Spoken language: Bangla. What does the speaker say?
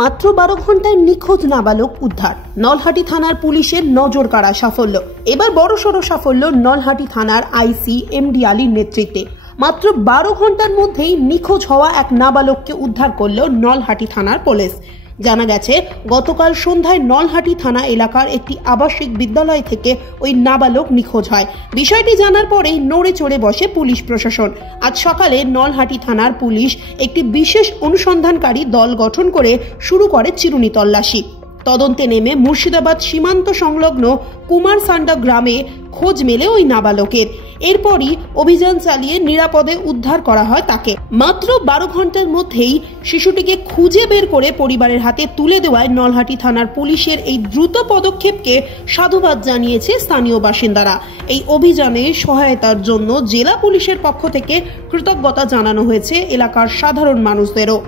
মাত্র 12 ঘন্টায় নিখোঁজ নাবালক উদ্ধার। নলহাটি থানার পুলিশের নজর কাড়া সাফল্য। এবার বড়সড় সাফল্য নলহাটি থানার আইসি এমডি আলীর নেতৃত্বে। মাত্র 12 ঘন্টার মধ্যেই নিখোঁজ হওয়া এক নাবালককে উদ্ধার করল নলহাটি থানার পুলিশ। জানা গেছে, গতকাল সন্ধ্যায় নলহাটি থানা এলাকার একটি আবাসিক বিদ্যালয় থেকে ওই নাবালক নিখোঁজ হয়। বিষয়টি জানার পরেই নড়ে চড়ে বসে পুলিশ প্রশাসন। আজ সকালে নলহাটি থানার পুলিশ একটি বিশেষ অনুসন্ধানকারী দল গঠন করে শুরু করে চিরুনি তল্লাশি। তদন্তে নেমে মুর্শিদাবাদ সীমান্ত সংলগ্ন কুমারসান্ডা গ্রামে খোঁজ মেলে ওই নাবালকের। এরপরই অভিযান চালিয়ে নিরাপদে উদ্ধার করা হয় তাকে। মাত্র 12 ঘন্টার মধ্যেই শিশুটিকে খুঁজে বের করে পরিবারের হাতে তুলে দেওয়ায় নলহাটি থানার পুলিশের এই দ্রুত পদক্ষেপকে সাধুবাদ জানিয়েছে স্থানীয় বাসিন্দারা। এই অভিযানে সহায়তার জন্য জেলা পুলিশের পক্ষ থেকে কৃতজ্ঞতা জানানো হয়েছে এলাকার সাধারণ মানুষদেরও।